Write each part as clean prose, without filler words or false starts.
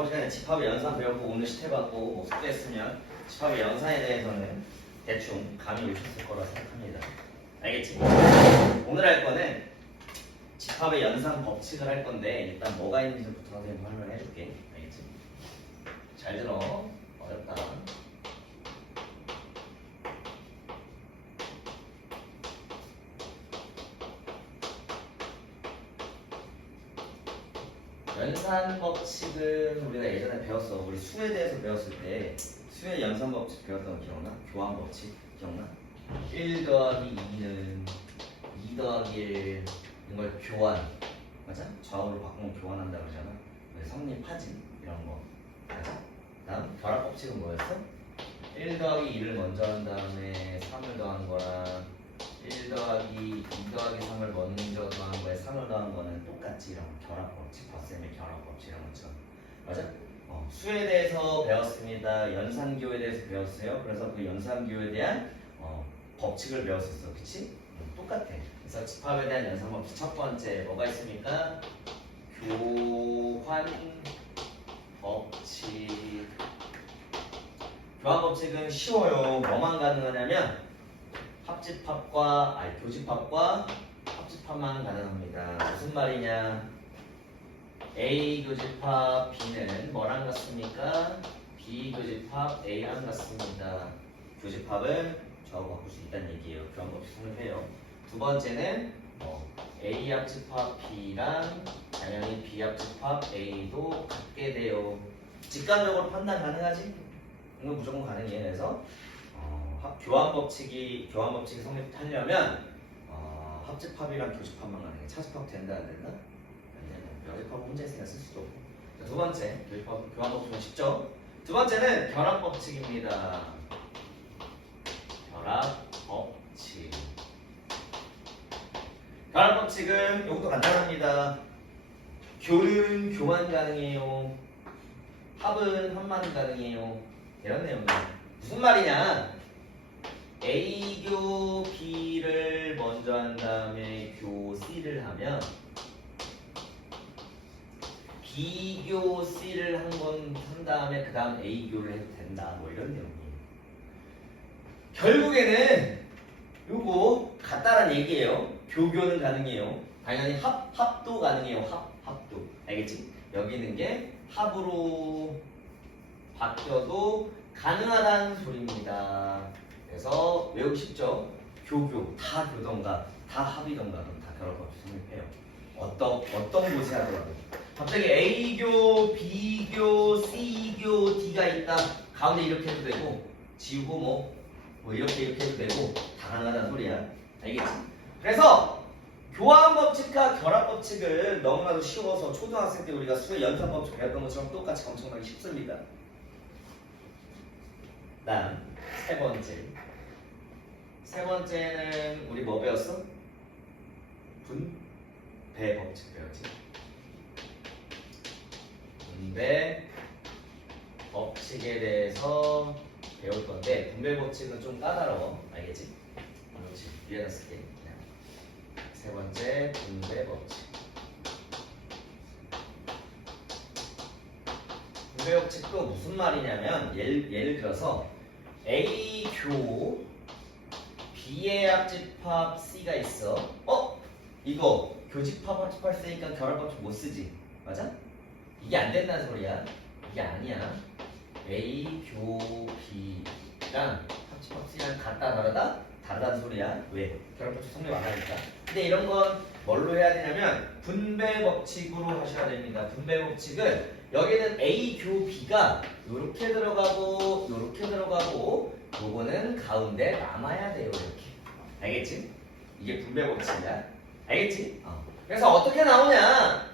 저번 시간에 집합의 연산 배웠고 오늘 시태받고 뭐 숙제했으면 집합의 연산에 대해서는 대충 감이 오셨을 거라 생각합니다. 알겠지? 오늘 할 거는 집합의 연산 법칙을 할 건데 일단 뭐가 있는지부터 선생님 설명을 해줄게. 알겠지? 잘 들어. 어렵다. 연산 법칙은 우리가 예전에 배웠어. 우리 수에 대해서 배웠을 때 수의 연산 법칙 배웠던 거 기억나? 교환 법칙 기억나? 1 더하기 2는 2 더하기 1 이걸 교환, 맞아? 좌우로 바꾸면 교환한다 그러잖아. 성립하지 이런 거, 맞아? 다음 결합 법칙은 뭐였어? 1 더하기 2를 먼저 한 다음에 3을 더한 거랑 1 더하기 2 더하기 3을 먼저 더한 거에 3을 더한 거는 똑같지. 이런 결합 법칙, 버쌤의 결합 법칙 이런 것처럼, 맞아? 수에 대해서 배웠습니다. 연산교에 대해서 배웠어요. 그래서 그 연산교에 대한 법칙을 배웠었어, 그치? 똑같아. 그래서 집합에 대한 연산 법칙 첫 번째 뭐가 있습니까? 교환 법칙. 교환 법칙은 쉬워요. 뭐만 가능하냐면 교집합과 합집합만 가능합니다. 무슨 말이냐? A 교집합 B는 뭐랑 같습니까? B 교집합 A랑 같습니다. 교집합을 좌우 바꿀 수 있다는 얘기예요. 교환 법칙 성립해요. 두 번째는 A 합집합 B랑 당연히 B 합집합 A도 같게 돼요. 직관적으로 판단 가능하지? 이거 무조건 가능해요. 그래서 교환 법칙이 성립하려면 합집합이랑 교집합만 가능해. 차집합 된다 안 된다? 교집합 혼자 있으니까 쓸 수도 없고. 자, 두 번째 교환 법칙은 쉽죠? 두 번째는 결합 법칙입니다. 결합 법칙. 결합 법칙은 이것도 간단합니다. 교는 교만 가능해요. 합은 합만 가능해요. 이런 내용이에요. 무슨 말이냐? A교 B를 먼저 한 다음에 교 C를 하면 B교 C를 한 다음에 그 다음 A교를 해도 된다. 뭐 이런 내용이에요. 결국에는 요거 같다란 얘기예요. 교교는 가능해요. 당연히 합도 가능해요. 합도. 알겠지? 여기 있는 게 합으로 바뀌어도 가능하다는 소리입니다. 그래서 외우기 쉽죠? 교교, 다 교던가 다 합이던가 그럼 다 결합법칙 성립해요. 어떤 곳에 하더라도 갑자기 A교, B교, C교, D가 있다. 가운데 이렇게 해도 되고 지우고 뭐 이렇게 해도 되고 다 가능하다는 소리야. 알겠지? 그래서 교환 법칙과 결합 법칙은 너무나도 쉬워서 초등학생 때 우리가 수의 연산 법칙 배웠던 것처럼 똑같이 엄청나게 쉽습니다. 다음 세 번째는 우리 뭐 배웠어? 분배 법칙 배웠지. 분배 법칙에 대해서 배울 건데 분배 법칙은 좀 까다로워. 알겠지? 그렇지. 위에다 쓸게. 세 번째 분배 법칙. 분배 법칙도 무슨 말이냐면 예를 들어서 A교 B의 합집합 C가 있어. 이거 교집합 합집합 쓰니까 결합법칙 못 쓰지. 맞아? 이게 안 된다는 소리야. 이게 아니야. A교 B랑 합집합 C랑 같다 다르다? 다르다는 소리야. 왜? 결합법칙 성립 안 하니까. 근데 이런 건 뭘로 해야 되냐면 분배 법칙으로 하셔야 됩니다. 분배 법칙은 여기는 A, 교, B가 요렇게 들어가고 요렇게 들어가고 요거는 가운데 남아야 돼요. 이렇게. 알겠지? 이게 분배 법칙이야. 알겠지? 그래서 어떻게 나오냐?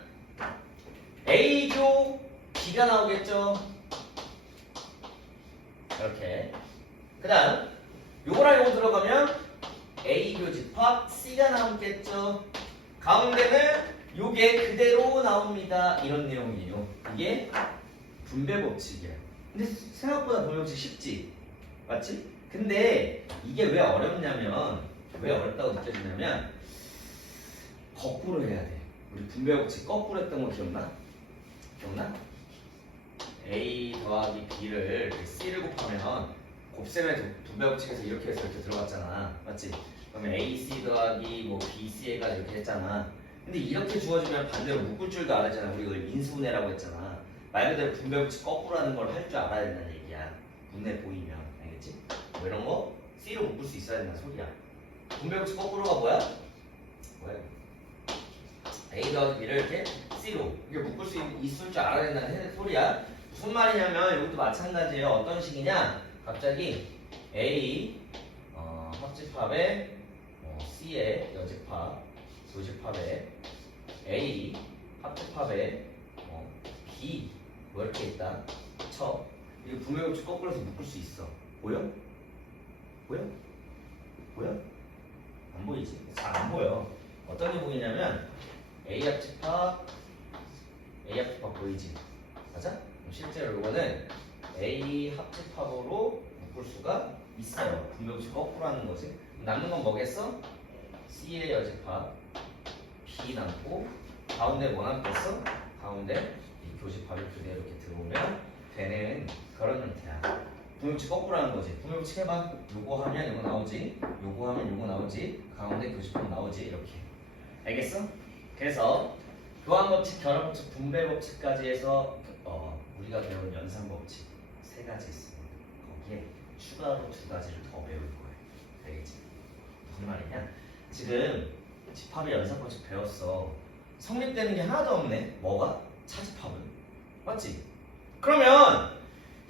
A, 교, B가 나오겠죠? 이렇게. 그 다음 요거랑 요거 들어가면 A 교집합 C가 나오겠죠? 가운데는 요게 그대로 나옵니다. 이런 내용이에요. 이게 분배 법칙이야. 근데 생각보다 분배 법칙 쉽지? 맞지? 근데 이게 왜 어렵냐면 왜 어렵다고 느껴지냐면 거꾸로 해야 돼. 우리 분배 법칙 거꾸로 했던 거 기억나? A 더하기 B를 C를 곱하면 곱셈의 분배법칙에서 이렇게 해서 이렇게 들어갔잖아. 맞지? 그러면 AC 더하기 뭐 BC 해가지고 이렇게 했잖아. 근데 이렇게 주어지면 반대로 묶을 줄도 알았잖아. 우리 이걸 인수분해라고 했잖아. 말 그대로 분배법칙 거꾸로 하는 걸 할 줄 알아야 된다는 얘기야. 눈에 보이면. 알겠지? 뭐 이런 거 C로 묶을 수 있어야 된다는 소리야. 분배법칙 거꾸로가 뭐야? 뭐야? A 더하기 B를 이렇게 C로 이렇게 묶을 수 있을 줄 알아야 된다는 소리야. 무슨 말이냐면 이것도 마찬가지예요. 어떤 식이냐? 갑자기 A 합집합에 C의 여집합, 교집합에 A 합집합에 B 뭐 이렇게 있다. 쳐. 이거 분배법칙 거꾸로 해서 묶을 수 있어. 보여? 보여? 보여? 안 보이지? 잘 안 보여. 어떤 게 보이냐면 A 합집합 보이지? 맞아? 실제로 이거는 A 합집합으로 묶을 수가 있어요. 분배법칙 거꾸로 하는 거지. 남는 건 뭐겠어? C의 여집합 B 남고 가운데 뭐 남겠어? 가운데 이 교집합이 그대로 이렇게 들어오면 되는 그런 형태야. 분배법칙 거꾸로 하는 거지. 분배법칙 해봐. 요거 하면 이거 나오지. 요거 하면 요거 나오지. 가운데 교집합 나오지. 이렇게. 알겠어? 그래서 교환법칙, 결합법칙, 분배법칙까지 해서 우리가 배운 연산법칙 3가지 있습니다. 거기에 추가로 2가지를 더 배울 거예요. 알겠지? 무슨 말이냐? 지금 집합의 연산법칙 배웠어. 성립되는 게 하나도 없네. 뭐가? 차집합은. 맞지? 그러면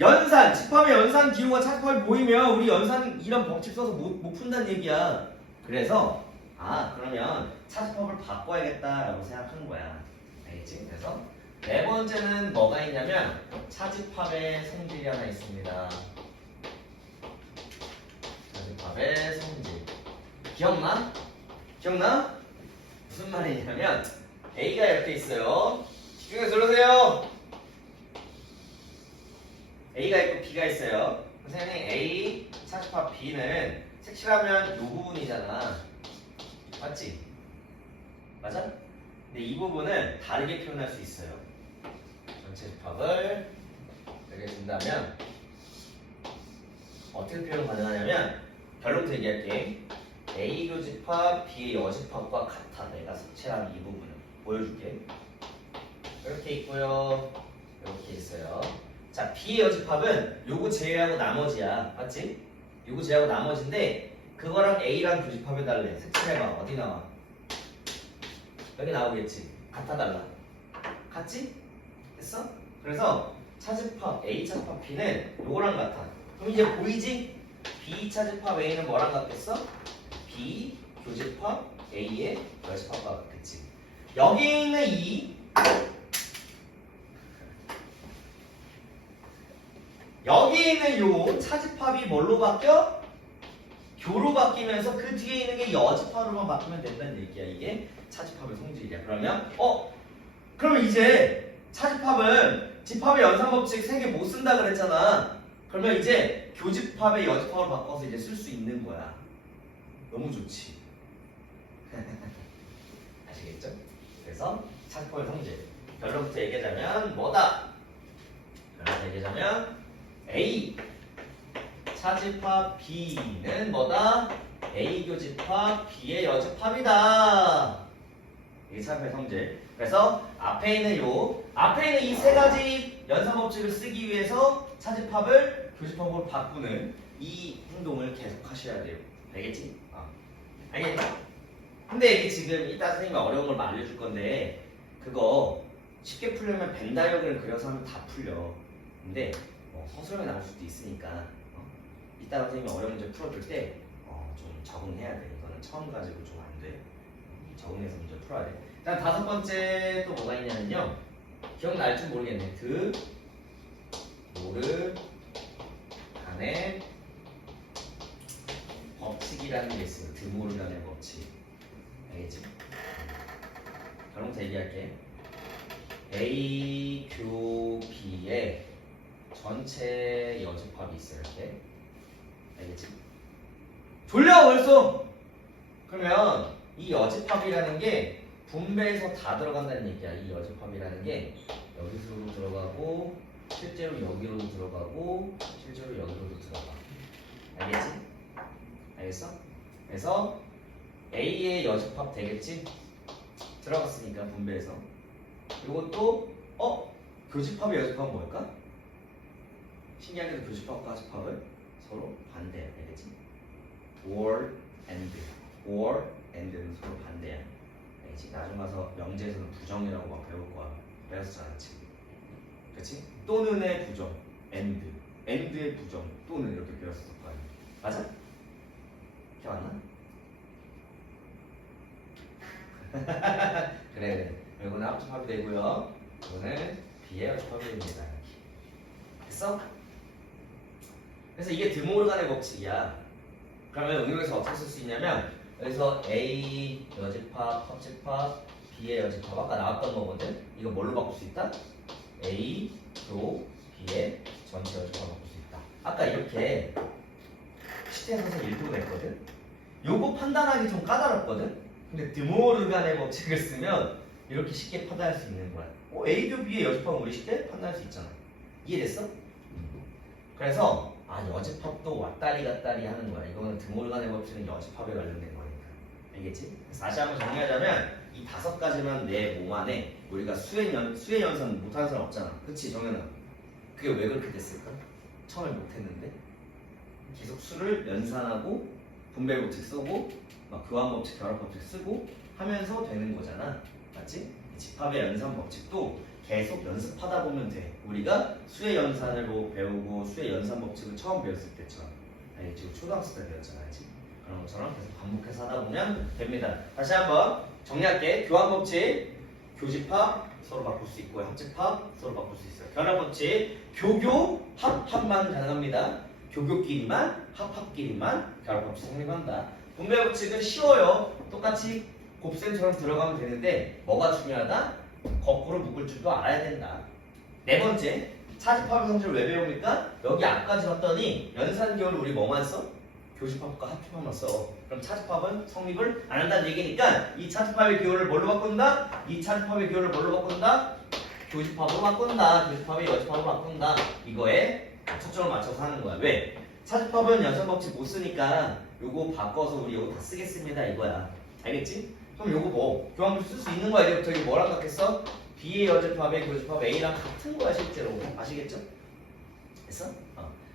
연산, 집합의 연산 기호가 차집합이 보이면 우리 연산 이런 법칙 써서 못 푼다는 얘기야. 그래서 그러면 차집합을 바꿔야겠다라고 생각한 거야. 알겠지? 그래서 네 번째는 뭐가 있냐면 차집합의 성질이 하나 있습니다. 차집합의 성질. 기억나? 기억나? 무슨 말이냐면 A가 이렇게 있어요. 집중해서 들으세요. A가 있고 B가 있어요. 선생님 A 차집합 B는 색칠하면 이 부분이잖아. 맞지? 맞아? 근데 이 부분은 다르게 표현할 수 있어요. 전체 집합을 이렇게 준다면 어떻게 표현 가능하냐면 결론부터 얘기할게. A 교집합 B의 여집합과 같아. 내가 색칠한 이 부분을 보여줄게. 이렇게 있고요. 이렇게 있어요. 자, B의 여집합은 요거 제외하고 나머지야. 맞지? 요거 제외하고 나머지인데 그거랑 A랑 교집합해달래. 색칠해봐. 어디 나와? 여기 나오겠지. 같아 달라. 같지? 됐어? 그래서 차집합 A 차집합 B는 요거랑 같아. 그럼 이제 보이지? B 차집합 A는 뭐랑 같겠어? B 교집합 A의 여집합과 같겠지. 여기 있는 여기 있는 요 차집합이 뭘로 바뀌어? 교로 바뀌면서 그 뒤에 있는 게 여집합으로만 바뀌면 된다는 얘기야. 이게 차집합의 성질이야. 그러면 이제 차집합은 집합의 연산법칙 3개 못 쓴다 그랬잖아. 그러면 이제 교집합의 여집합으로 바꿔서 이제 쓸 수 있는 거야. 너무 좋지. 아시겠죠? 그래서 차집합의 성질. 결론부터 얘기하자면 뭐다? 결론부터 얘기하자면 A 차집합 B는 뭐다? A 교집합 B의 여집합이다. 이게 차집합의 성질. 그래서 앞에 있는 이 3가지 연산법칙을 쓰기 위해서 차집합을 교집합으로 바꾸는 이 행동을 계속 하셔야 돼요. 알겠지? 알겠나? 근데 이게 지금 이따 선생님이 어려운 걸 알려줄 건데 그거 쉽게 풀려면 벤 다이어그램을 그려서 하면 다 풀려. 근데 서술형이 나올 수도 있으니까 이따가 선생님이 어려운 문제 풀어줄 때 좀 적응해야 돼. 이거는 처음 가지고 좀 안 돼. 적응해서 문제 풀어야 돼. 일단 5번째 또 뭐가 있냐면요. 기억날지 모르겠네. 모르 간의 법칙이라는 게 있어요. 드모르간의 법칙. 알겠지? 결론부터 얘기할게. A 교 B의 전체 여집합이 있어요. 이렇게. 알겠지? 졸려 벌써! 그러면 이 여집합이라는 게 분배해서 다 들어간다는 얘기야. 이 여집합이라는 게 여기서로 들어가고 실제로 여기로도 들어가고 실제로 여기로도 들어가. 알겠지? 알겠어? 그래서 A의 여집합 되겠지? 들어갔으니까 분배해서. 이것도 교집합의 여집합은 뭘까? 신기하게도 교집합과 합집합을 서로 반대야. 알겠지? or and는 서로 반대야. 알겠지? 나중 가서 명제에서는 부정이라고 막 배울 거야. 배웠잖아, 지금. 그렇지? 또는의 부정, and의 부정, 또는 이렇게 배웠을 거 아니야. 맞아? 기억 안 나? 그래. 이거는 합집합이 되고요. 이거는 비합집합이 됩니다. 됐어? 그래서 이게 드모르간의 법칙이야. 그러면 응용해서 어떻게 쓸 수 있냐면 여기서 A 여집합, 합집합, B의 여집합 아까 나왔던 거거든. 이거 뭘로 바꿀 수 있다? A 교 B의 전체 여집합 바꿀 수 있다. 아까 이렇게 시태에서 일부러 냈거든. 요거 판단하기 좀 까다롭거든. 근데 드모르간의 법칙을 쓰면 이렇게 쉽게 판단할 수 있는 거야. A 교 B의 여집합은 우리 쉽게 판단할 수 있잖아. 이해됐어? 그래서 여집합도 왔다리 갔다리 하는 거야. 이거는 드모르간의 법칙은 여집합에 관련된 거니까. 알겠지? 다시 한번 정리하자면 이 5가지만 내 몸 안에 우리가 수의 연산 못하는 사람 없잖아. 그치 정현아? 그게 왜 그렇게 됐을까? 처음에 못했는데 계속 수를 연산하고 분배 법칙 쓰고 막 교환 법칙, 결합 법칙 쓰고 하면서 되는 거잖아. 맞지? 집합의 연산 법칙도 계속 연습하다 보면 돼. 우리가 수의 연산을 배우고 수의 연산 법칙을 처음 배웠을 때처럼. 알겠지? 초등학생 때 배웠잖아. 알지? 그런 것처럼 계속 반복해서 하다 보면 됩니다. 다시 한번 정리할게. 교환 법칙, 교집합 서로 바꿀 수 있고요. 합집합 서로 바꿀 수 있어요. 결합 법칙, 교교, 합합만 가능합니다. 교교끼리만, 합합끼리만 결합 법칙 성립한다. 분배 법칙은 쉬워요. 똑같이 곱셈처럼 들어가면 되는데 뭐가 중요하다? 거꾸로 묶을 줄도 알아야 된다. 네 번째, 차집합의 성질을 왜 배웁니까? 여기 앞까지 봤더니 연산기호를 우리 뭐만 써? 교집합과 합집합만 써. 그럼 차집합은 성립을 안 한다는 얘기니까 이 차집합의 기호를 뭘로 바꾼다? 이 차집합의 기호를 뭘로 바꾼다? 교집합으로 바꾼다. 교집합의 여집합으로 바꾼다. 이거에 초점을 맞춰서 하는 거야. 왜? 차집합은 연산법칙 못 쓰니까 요거 바꿔서 우리 요거 다 쓰겠습니다 이거야. 알겠지? 그럼 요거 뭐 교환법칙 쓸 수 있는 거야. 이제부터 이게 뭐랑 같겠어? B의 여집합의 교집합 A랑 같은 거야 실제로. 아시겠죠? 됐어?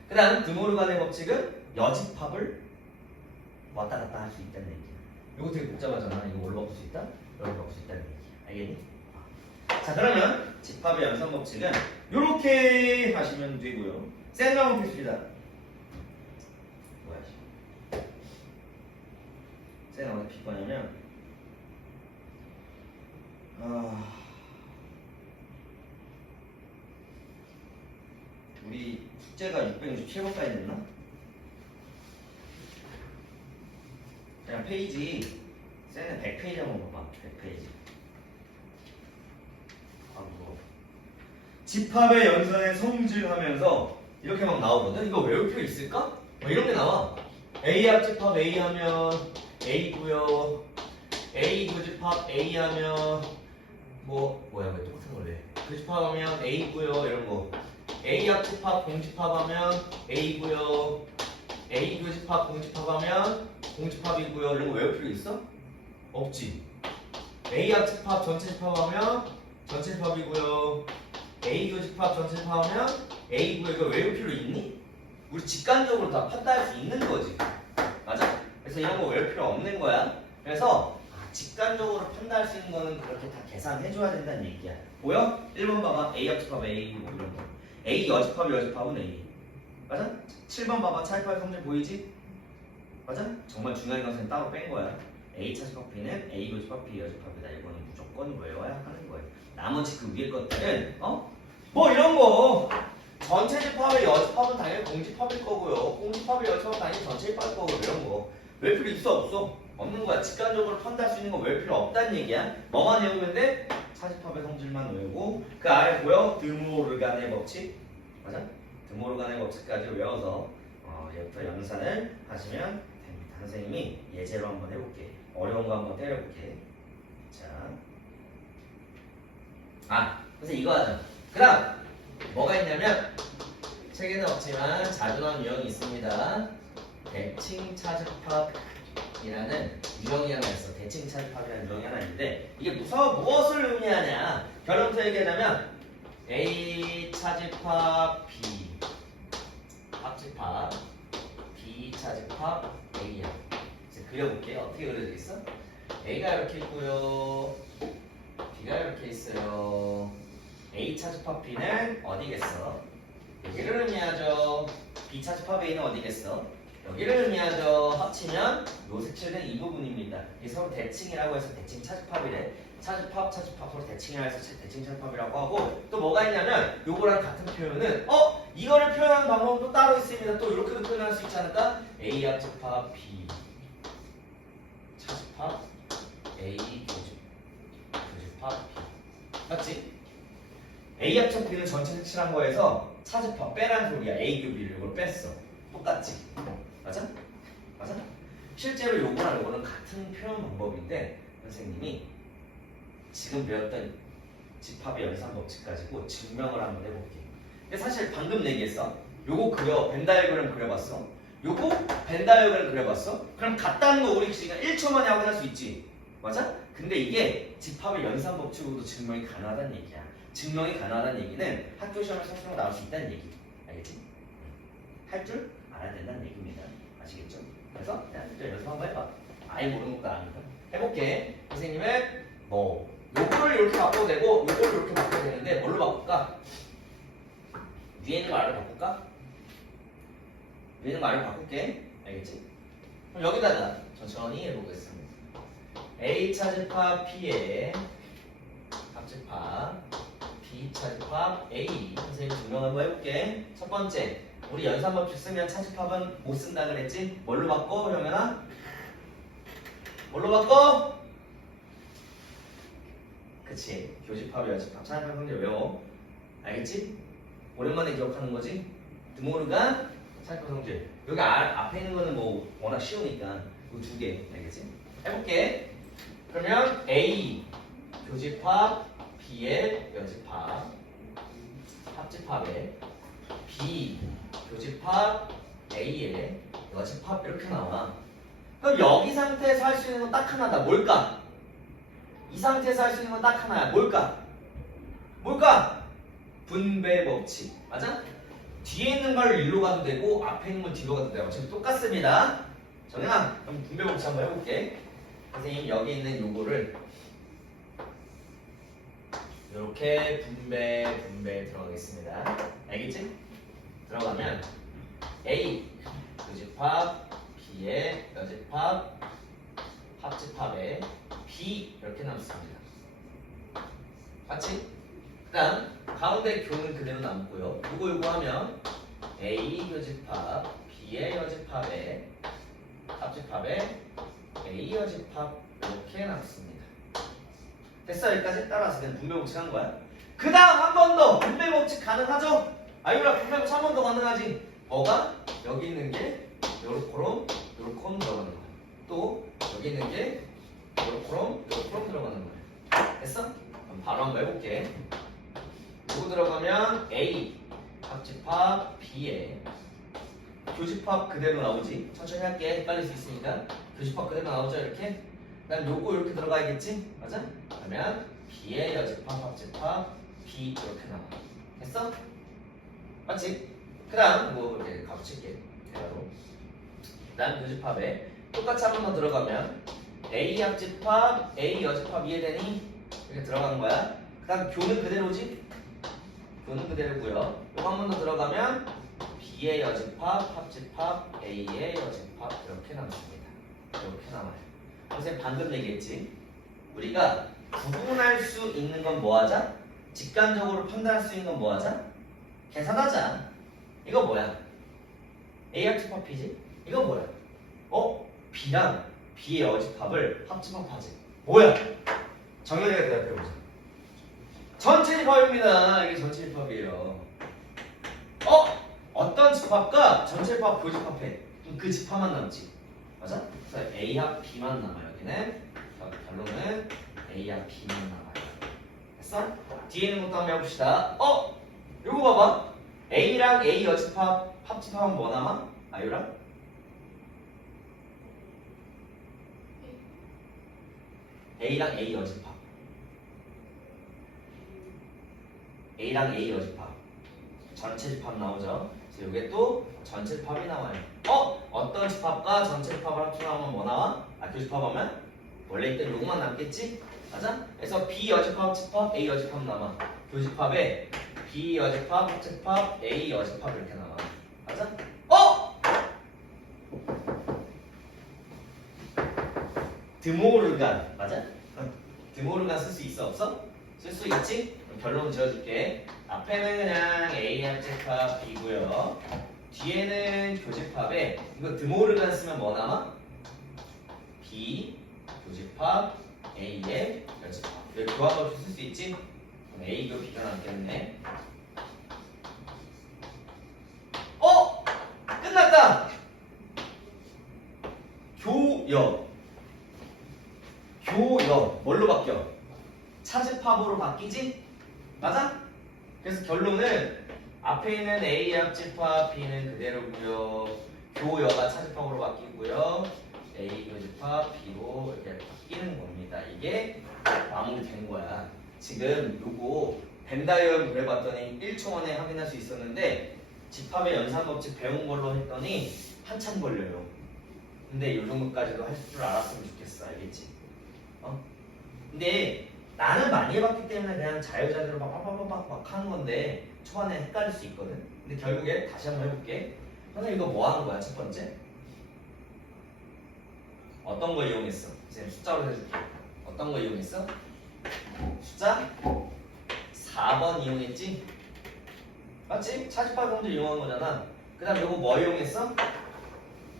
그 다음 드모르간의 법칙은 여집합을 왔다 갔다 할 수 있다는 얘기야. 요거 되게 복잡하잖아. 이거 뭘로 바꿀 수 있다? 여기로 바꿀 수 있다는 얘기야. 알겠니? 자 그러면 집합의 연산 법칙은 요렇게 하시면 되고요. 샌드라운 필수이다. 뭐야? 샌드라운 어떻게 필 거냐면 우리 숙제가 667번까지 됐나? 그냥 페이지 쌤은 100페이지 한번 봐봐. 100페이지. 무서워. 집합의 연산의 성질하면서 이렇게 막 나오거든. 이거 외울 필요 있을까? 이런 게 나와. A 합집합 A 하면 A고요. A 교집합 A 하면 뭐야 왜 똑같은 걸 해? 교집합하면 A고요. 이런 거. A 합집합 공집합하면 A고요. A 교집합 공집합하면 공집합이고요. 이런 거 외울 필요 있어? 없지. A 합집합 전체 집합하면 전체 집합이고요. A 교집합 전체 집합하면 A고요. 이거 외울 필요 있니? 우리 직관적으로 다 판단할 수 있는 거지. 맞아? 그래서 이런 거 외울 필요 없는 거야. 그래서 직관적으로 판단할 수 있는 거는 그렇게 다 계산해줘야 된다는 얘기야. 보여? 1번 봐봐. A 합집합 A 뭐 이런 거. A 여집합은 A. 맞아? 7번 봐봐. 차집합의 성질 보이지? 맞아? 정말 중요한 것은 따로 뺀 거야. A 차집합 B는 A 교집합 B 여집합이다. 이거는 무조건 외워야 하는 거예요. 나머지 그 위에 것들은 뭐 이런 거 전체 집합의 여집합은 당연히 공집합일 거고요. 공집합의 여집합은 당연히 전체 집합일 거고 이런 거 외울 필요 있어 없어? 없는 거야. 직관적으로 판단할 수 있는 건 외울 필요 없다는 얘기야. 뭐만 외우면 돼? 차집합의 성질만 외우고 그 아래 보여? 드모르간의 법칙. 맞아? 드모르간의 법칙까지 외워서 얘부터 연산을 하시면 됩니다. 선생님이 예제로 한번 해볼게. 어려운 거 한번 때려볼게. 자, 선생님 이거 하자. 그 다음 뭐가 있냐면 책에는 없지만 자주 나온 유형이 있습니다. 대칭 차집합이라는 유형이 하나 있어. 대칭 차집합이라는 유형이 하나 있는데 이게 무엇을 의미하냐? 결론부터 얘기하자면 A 차집합 B 합집합 B 차집합 A야. 이제 그려볼게요. 어떻게 그려지겠어? A가 이렇게 있고요. B가 이렇게 있어요. A 차집합 B는 어디겠어? 여기를 의미하죠. B 차집합 A는 어디겠어? 여기를 의미하죠. 합치면 요 색칠된 이 부분입니다. 이 서로 대칭이라고 해서 대칭 차집합이래. 차집합 서로 대칭이라 해서 대칭 차집합이라고 하고 또 뭐가 있냐면 요거랑 같은 표현은 이거를 표현하는 방법은 또 따로 있습니다. 또 이렇게도 표현할 수 있지 않을까? A 합집합 B 차집합 A 교집합 B 맞지? A 합집 B는 전체 색칠한 거에서 차집합 빼라는 소리야. A 교 B를 이걸 뺐어. 똑같지? 맞아? 맞아? 실제로 요거랑 요거는 같은 표현 방법인데 선생님이 지금 배웠던 집합의 연산 법칙 가지고 증명을 한번 해볼게. 근데 사실 방금 얘기했어. 요거 그려 벤 다이어그램 그려봤어. 요거 벤 다이어그램 그려봤어. 그럼 같다는 거 우리 지금 1초 만에 확인할 수 있지. 맞아? 근데 이게 집합의 연산 법칙으로도 증명이 가능하다는 얘기야. 증명이 가능하다는 얘기는 학교 시험에 성적으로 나올 수 있다는 얘기. 알겠지? 할 줄 알아야 된다는 얘기입니다. 아시겠죠? 그래서 연습 한번 해봐. 아예 모르는 것도 아니까. 해볼게. 선생님은 요거를 이렇게 바꿔도 되고 요거를 이렇게 바꿔도 되는데 뭘로 바꿀까? 위에 있는 거 아래로 바꿀까? 위에 있는 거 아래로 바꿀게. 알겠지? 그럼 여기다가 천천히 해보겠습니다. A 차집합 P의 합집합 B 차집합 A. 선생님 증명 한번 해볼게. 첫 번째, 우리 연산법칙 쓰면 차집합은 못 쓴다 그랬지? 뭘로 바꿔? 그러면은 뭘로 바꿔? 그치. 교집합, 연집합, 차집합 성질 외워. 알겠지? 오랜만에 기억하는 거지? 드모르가 차집합 성질. 여기 앞에 있는 거는 뭐 워낙 쉬우니까 이 두 개. 알겠지? 해볼게. 그러면 A 교집합 B의 연집합 합집합에 B 교집합 A의 여집합 이렇게 나와. 그럼 여기 상태에서 할 수 있는 건 딱 하나다. 뭘까? 이 상태에서 할 수 있는 건 딱 하나야. 뭘까? 분배 법칙. 맞아? 뒤에 있는 걸 일로 가도 되고 앞에 있는 걸 뒤로 가도 되고 지금 똑같습니다. 정연아, 그럼 분배 법칙 한번 해볼게. 선생님 여기 있는 요거를 이렇게 분배 들어가겠습니다. 알겠지? 들어가면 A 교집합 B의 여집합 합집합에 B 이렇게 남습니다. 맞지? 그 다음 가운데 교는 그대로 남고요. 요거 하면 A 교집합 B의 여집합에 합집합에 A 여집합 이렇게 남습니다. 됐어? 여기까지 따라서 그냥 분배 법칙 한 거야. 그 다음 한 번 더 분배 법칙 가능하죠? 아유라 분배 법칙 한 번 더 가능하지. 뭐가? 여기 있는 게 요렇게 들어가는 거야. 또 여기 있는 게 요렇게 들어가는 거야. 됐어? 그럼 바로 한번 해볼게. 요거 들어가면 A 합집합 B에 교집합 그대로 나오지. 천천히 할게. 헷갈릴 수 있으니까. 교집합 그대로 나오죠 이렇게. 그 다음 요거 이렇게 들어가야겠지? 맞아? 그러면 B의 여집합 합집합 B 이렇게 나와. 됐어? 맞지? 그 다음 이거 이렇게 값칠게. 대화로. 그 다음 교집합에 똑같이 한 번 더 들어가면 A 합집합 A 여집합 이해되니? 이렇게 들어가는 거야. 그 다음 교는 그대로지? 교는 그대로고요. 이거 한 번 더 들어가면 B의 여집합 합집합 A의 여집합 이렇게 남습니다. 이렇게 남아요. 선생님 방금 얘기했지? 우리가 구분할 수 있는 건 뭐하자? 직관적으로 판단할 수 있는 건 뭐하자? 계산하자. 이거 뭐야? A 합집합 B지? 이거 뭐야? B랑 B의 여집합을 합집합하지. 뭐야? 정연이가 대답해보자. 전체 집합입니다. 이게 전체 집합이에요. 어떤 집합과 전체 집합 교집합해. 그럼 그 집합만 남지. 맞아? 그래서 A 합 B만 남아요. 여기는 결론은 A 합 B만 남아요. 됐어? 뒤에 있는 것도 한번 해봅시다. 요거 봐봐. A랑 A 여집합 합집하면 뭐 남아? 아유랑? A랑 A 여집합. A랑 A 여집합. 전체 집합 나오죠? 그래서 이게 또 전체 집합이 나와요. 어떤 집합과 전체 집합을 합쳐나오면 뭐 나와? 교집합하면 원래 있던 요것만 남겠지? 맞아? 그래서 B 여집합 합집합 A 여집합 남아. 교집합에 B 여집합 합집합 A 여집합 이렇게 남아. 맞아? 드모르간 맞아? 드모르간 쓸 수 있어 없어? 쓸 수 있지? 그럼 결론 지어줄게. 앞에는 그냥 A 합집합 B고요. 뒤에는 교집합에 이거 드모르간 쓰면 뭐 남아? B 교집합 A의 여집합. 여기 교환법도 쓸 수 있지? 그럼 A교 B가 남겠네. 끝났다. 교역 뭘로 바뀌어? 차집합으로 바뀌지? 맞아? 그래서 결론은 앞에 있는 A 합집합 B는 그대로고요. 교여가 차집합으로 바뀌고요. A 교집합 B로 이렇게 바뀌는 겁니다. 이게 마무리된 거야. 지금 요거 벤 다이어그램 그려봤더니 1초 만에 확인할 수 있었는데 집합의 연산법칙 배운 걸로 했더니 한참 걸려요. 근데 요 정도까지도 할 줄 알았으면 좋겠어. 알겠지? 근데 나는 많이 해봤기 때문에 그냥 자유자재로 막 하는 건데 초반에 헷갈릴 수 있거든. 근데 결국에 다시 한번 해볼게. 선생님 이거 뭐 하는 거야? 첫 번째 어떤 거 이용했어? 선생님 숫자로 해줄게. 어떤 거 이용했어? 숫자 4번 이용했지? 맞지? 차집합 성질 이용한 거잖아. 그 다음 이거 뭐 이용했어?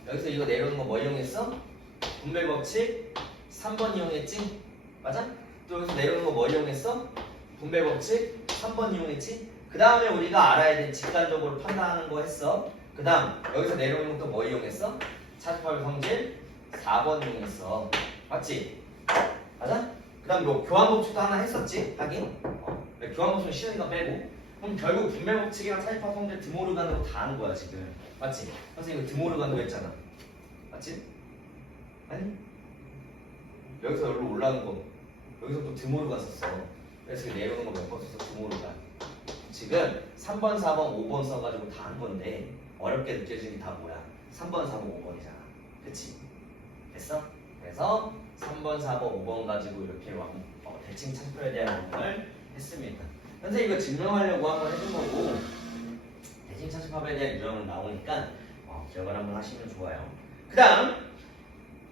여기서 이거 내려오는 거 뭐 이용했어? 분배 법칙 3번 이용했지? 맞아? 또 여기서 내려오는 거 뭐 이용했어? 분배 법칙 3번 이용했지? 그 다음에 우리가 알아야 될 직관적으로 판단하는 거 했어. 그 다음 여기서 내려오는 것도 뭐 이용했어? 차집합의 성질 4번 이용했어. 맞지? 맞아? 그 다음 뭐 교환법칙도 하나 했었지? 하긴 교환법칙은 쉬우니까 빼고. 그럼 결국 분배 법칙이랑 차집합 성질 드모르간으로 다 하는 거야 지금. 맞지? 선생님 이거 드모르간으로 했잖아. 맞지? 아니? 여기서 여기로 올라가는 거 여기서 또 드모르간 썼어. 그래서 내려오는 거 몇 번 써서 드모르간. 지금 3번, 4번, 5번 써가지고 다 한 건데 어렵게 느껴지는 게 다 뭐야? 3번, 4번, 5번이잖아. 그치? 됐어? 그래서 3번, 4번, 5번 가지고 이렇게 대칭 차집합에 대한 응용을 했습니다. 선생님 이거 증명하려고 한번 해준 거고 대칭 차집합에 대한 유형은 나오니까 기억을 한번 하시면 좋아요. 그 다음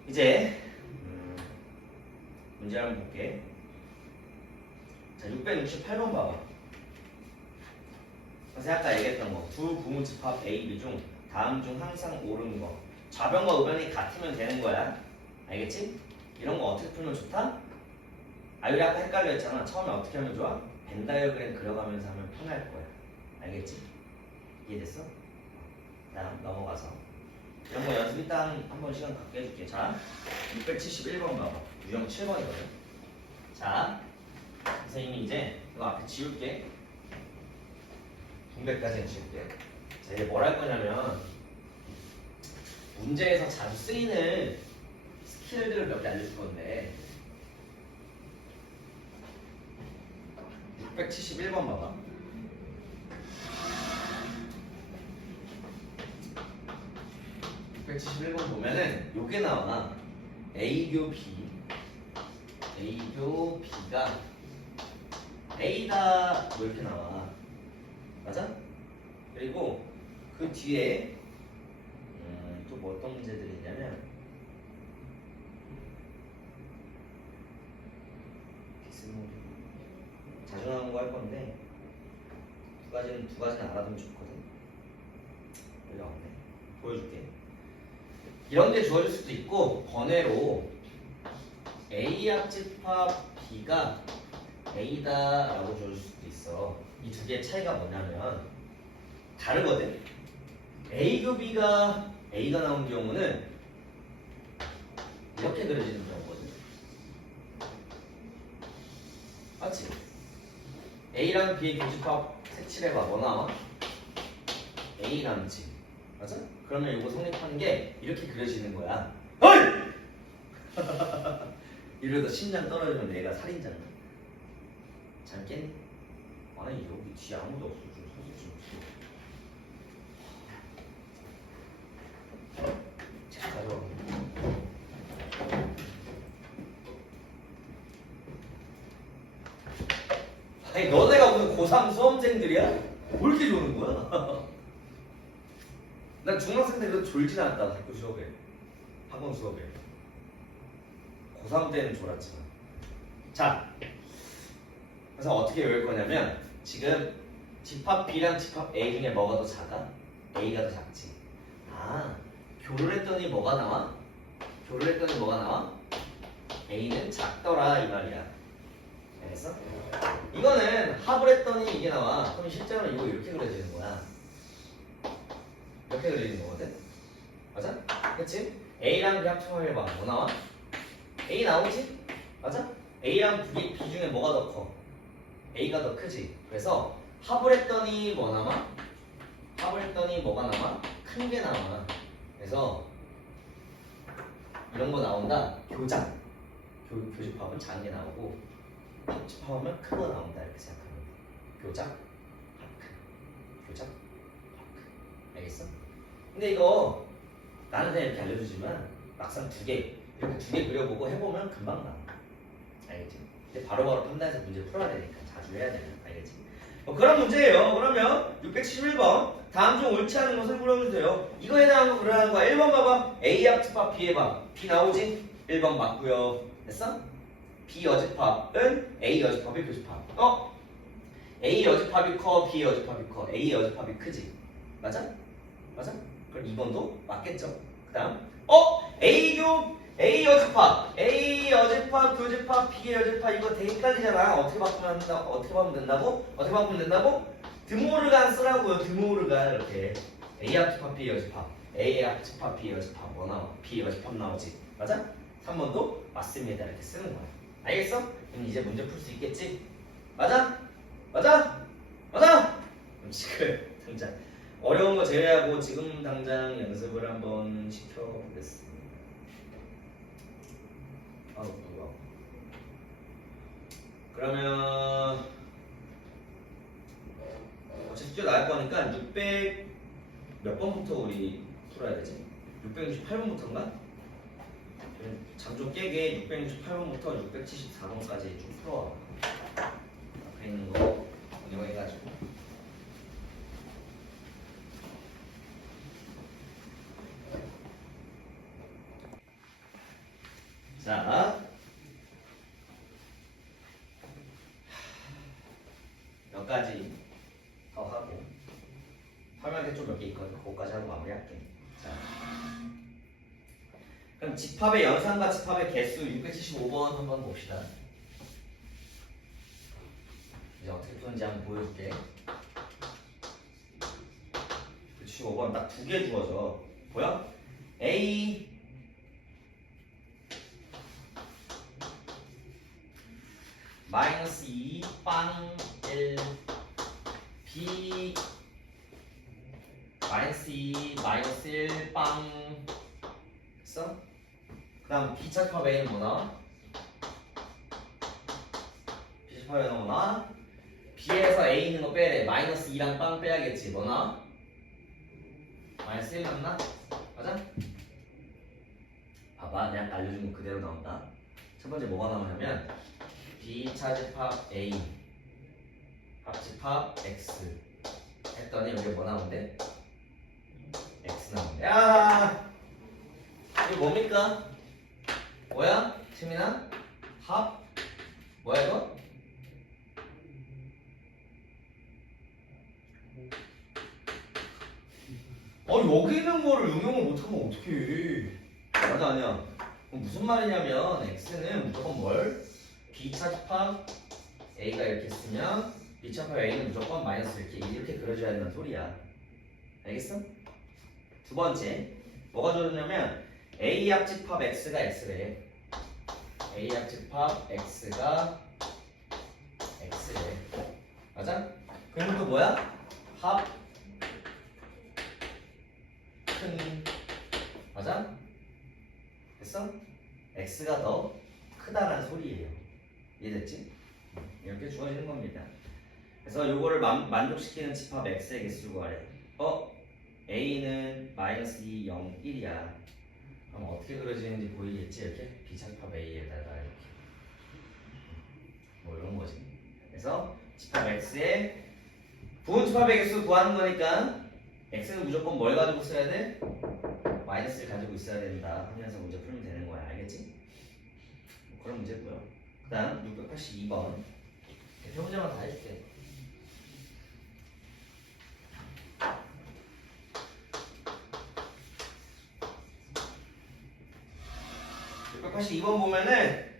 이제 문제 한번 볼게. 자, 668번 봐봐. 선생님 아까 얘기했던 거 두 부모 집합 A, B 중 다음 중 항상 옳은 거 좌변과 우변이 같으면 되는 거야. 알겠지? 이런 거 어떻게 풀면 좋다? 우리 아까 헷갈려 했잖아. 처음에 어떻게 하면 좋아? 벤 다이어그램 그려가면서 하면 편할 거야. 알겠지? 이해됐어? 다음 넘어가서 이런 거 연습 이따 한번 시간 갖게 해줄게. 자, 671번 봐봐. 유형 7번이거든. 자, 선생님이 이제 이거 앞에 지울게. 분배까지는 지울게. 자, 이제 뭘 할 거냐면 문제에서 자주 쓰이는 스킬들을 몇 개 알려줄 건데 671번 봐봐. 보면은 요게 나와. A교 B A교 B가 A다 뭐 이렇게 나와. 맞아? 그리고 그 뒤에 또 뭐 어떤 문제들이 있냐면 자주 나오는 거 할 건데 두 가지는 알아두면 좋거든. 여기가 없네. 보여줄게. 이런 게 주어질 수도 있고 번외로 A 합집합 B가 A다 라고 주어질 수도 있어. 이 두 개의 차이가 뭐냐면 다르거든. A교 B가 A가 나온 경우는 이렇게 그려지는 경우거든. 맞지? A랑 B의 교집합 색칠해봐. 뭐 나와? A라는 집. 맞아? 그러면 이거 성립하는 게 이렇게 그려지는 거야. 어이! 이러다 심장 떨어지면 내가 살인자인가? 잘 깼니? 아니 여기 뒤에 아무도 없어. 좀 서서 좀 자, 가져와. 아니 너네가 무슨 고3 수험생들이야? 뭘 이렇게 조는 거야? 난 중학생 때 그래도 졸진 않았다. 학교 수업에, 학원 수업에. 고3 때는 졸았지만. 자, 그래서 어떻게 외울 거냐면 지금 집합 B랑 집합 A 중에 뭐가 더 작아? A가 더 작지. 아, 교를 했더니 뭐가 나와? 교를 했더니 뭐가 나와? A는 작더라 이 말이야. 알겠어? 이거는 합을 했더니 이게 나와. 그럼 실제로 이거 이렇게 그려지는 거야. 이렇게 그려지는 거거든. 맞아? 그치? A랑 B 합쳐해봐. 뭐 나와? A 나오지? 맞아? A랑 B 중에 뭐가 더 커? A가 더 크지? 그래서 합을 했더니 뭐 남아? 합을 했더니 뭐가 남아? 큰 게 남아. 그래서 이런 거 나온다. 교작. 교집합은 작은 게 나오고 합집합하면 큰 거 나온다. 이렇게 생각하면 돼. 교작, 합큰. 교작, 합큰. 알겠어? 근데 이거 나는 그냥 이렇게 알려주지만 막상 이렇게 두 개 그려보고 해보면 금방 나와. 알겠지? 근데 바로바로 판단해서 문제 풀어야 되니까 자주 해야 되는. 알겠지? 그런 문제예요. 그러면 671번 다음 중 옳지 않은 것을 물어주세요. 이거에 대한 거 그러는 거야. 1번 봐봐. A 합집합 B의 밥. B 나오지? 1번 맞고요. 됐어? B 여집합은 A 여집합의 교집합. A 여집합이 커, B 여집합이 커. A 여집합이 크지? 맞아? 맞아? 그럼 2번도 맞겠죠? 그 다음 A 여집합, A 여집합, 교집합, B 여집합 이거 되게 헷갈리잖아. 어떻게 바꾸면 된다고? 드모르간 쓰라고요. 드모르간 이렇게 A 합집합, B 여집합, A 합집합, B 여집합 뭐 나와? B 여집합 나오지. 맞아? 3번도 맞습니다. 이렇게 쓰는 거야. 알겠어? 그럼 이제 문제 풀 수 있겠지? 맞아? 맞아? 맞아? 그럼 지금 당장 어려운 거 제외하고 지금 당장 연습을 한번 시켜보겠습니다. 누가? 그러면 어차피 숙제 나갈 거니까 600 몇 번부터 우리 풀어야 되지? 668번부터인가? 잠 좀 깨게 668번부터 674번까지 쭉 풀어와. 앞에 있는 거 응용해가지고. 자, 몇 가지 더 하고 설명할 좀 몇 개 있거든. 그거까지 하고 마무리할게. 자, 그럼 집합의 연산과 집합의 개수 675번 한번 봅시다. 이제 어떻게 푸는지 한번 보여줄게. 675번 딱 두 개 주어져. 보여? A 마이너스 2 빵 1 B 마이너스 2 마이너스 1 빵 있어? 그 다음 B차집합 A는 뭐 나와? B차집합 A는 뭐 나와? B에서 A 있는 거 빼래. 마이너스 2랑 빵 빼야겠지. 뭐 나와? 마이너스 1 남나? 맞아? 봐봐 내가 알려준 거 그대로 나온다. 첫 번째 뭐가 나오냐면 B차집합 A 합집합 X 했더니 여기 뭐 나온대? X 나온대. 야 이거 뭡니까? 뭐야? 채민아? 합? 뭐야 이거? 여기 있는 거를 응용을 못하면 어떡해. 맞아 아니야. 그럼 무슨 말이냐면 X는 무조건 뭘? B차집합 A가 이렇게 쓰면 B차집합 A는 무조건 마이너스 이렇게 그려줘야 된다는 소리야. 알겠어? 두 번째 뭐가 주어졌냐면 A 합집합 X가 X래. A 합집합 X가 X래. 맞아? 그럼 또 뭐야? 합 큰 맞아? 됐어? x가 더 크다라는 소리예요. 이해됐지? 이렇게 주어지는 겁니다. 그래서 요거를 만족시키는 집합 x의 개수를 구하래. a는 마이너스 2, 0, 1이야. 그럼 어떻게 그려지는지 보이겠지? 이렇게 비집합 a에다가 이렇게 뭐 이런 거지. 그래서 집합 x의 부분 집합의 개수 구하는 거니까 x는 무조건 뭘 가지고 써야 돼? 마이너스를 가지고 있어야 된다 하면서 문제 풀면 되는 거야. 알겠지? 그런 문제고요. 그 다음 682번 대표 문제만 다 해줄게. 682번 보면은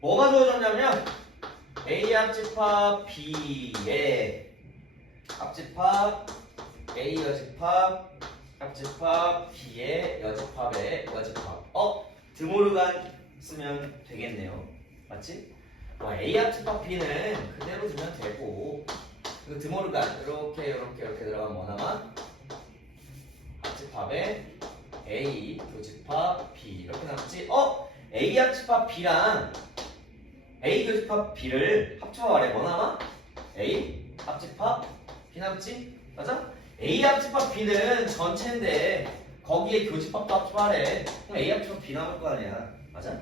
뭐가 주어졌냐면 A 합집합 B의 합집합 A 여집합 합집합 B의 여집합의 여집합. 드모르간 쓰면 되겠네요. 맞지? A 합집합 B는 그대로 두면 되고 이거 드모르간 이렇게 들어가면 뭐 남아? 합집합의 A 교집합 B 이렇게 남지? A 합집합 B랑 A 교집합 B를 합쳐봐래. 뭐 남아? A 합집합 B 남지? 맞아? A 합집합 B는 전체인데 거기에 교집합도 합쳐봐래. 그럼 A 합집합 B 남을 거 아니야. 맞아?